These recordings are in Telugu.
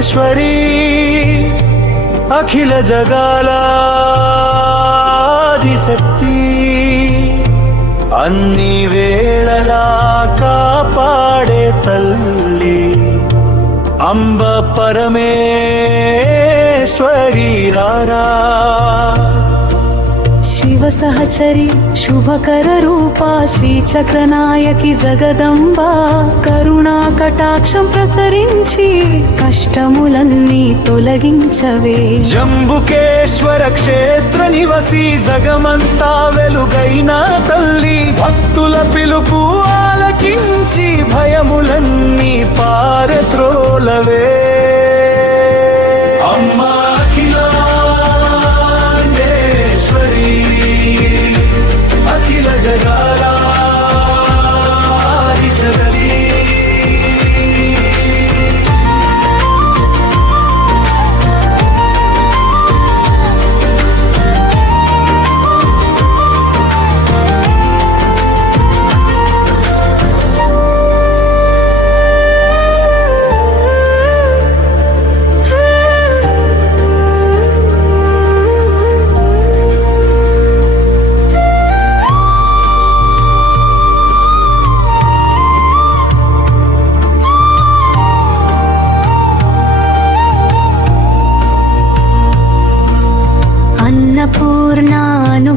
పరమేశ్వరి అఖిల జగాలాదిశక్తి అన్ని వేళలా కాపాడే తల్లి అంబ పరమేశ్వరి రారా శివ సహచరి శుభకర రూపా శ్రీచక్రనాయకి జగదంబా కరుణా కటాక్షం ప్రసరించి కష్టములన్నీ తొలగించవే జంబుకేశ్వర క్షేత్ర నివసి జగమంతా వెలుగైన తల్లి భక్తుల పిలుపు ఆలకించి భయములన్నీ పారత్రోలవే అమ్మా అఖిల జగాలాదిశక్తి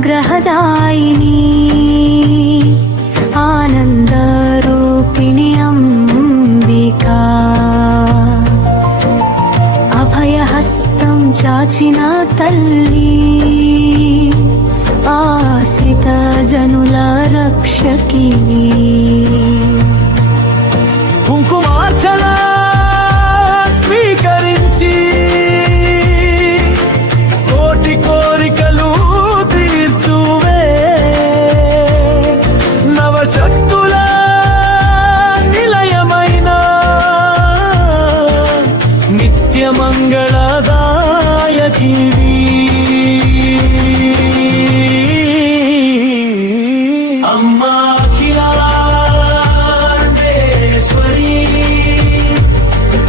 అన్నపూర్ణానుగ్రహదాయిని ఆనందరూపిణి అంబికా అభయహస్తం చాచిన తల్లి ఆశ్రిత జనుల రక్షకివి కుంకుమార్చన స్వీకరించి కోటి కోరికలు తీర్చువే నవశక్తుల నిలయమైన నిత్య మంగళదాయకివి అమ్మా అఖిలాండేశ్వరి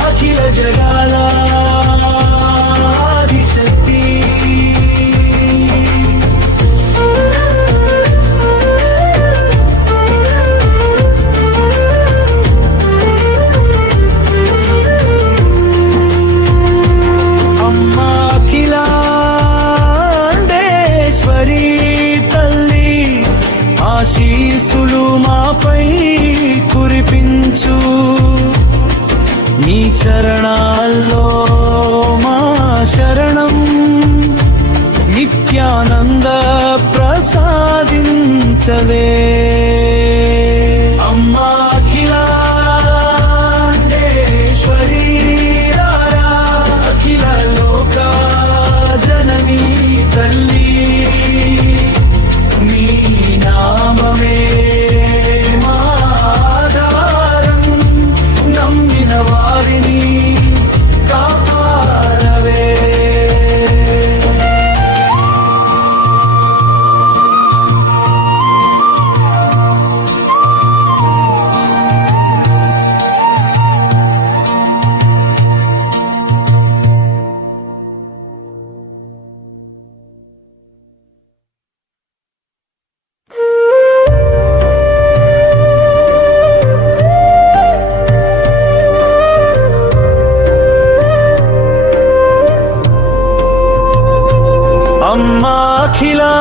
అఖిల జగాలాదిశక్తి అమ్మా అఖిలాండేశ్వరి తల్లి ఆశీసులు మాపై కురిపించు నీ చరణాల్లో మా శరణం నిత్యానంద ప్రసాదించవే అమ్మా అఖిలాండేశ్వరి రారా అఖిల లోక జననీ తల్లి నీ నామమే మాధారం నమ్మిన వారిని కాపాడవే అమ్మా అఖిలా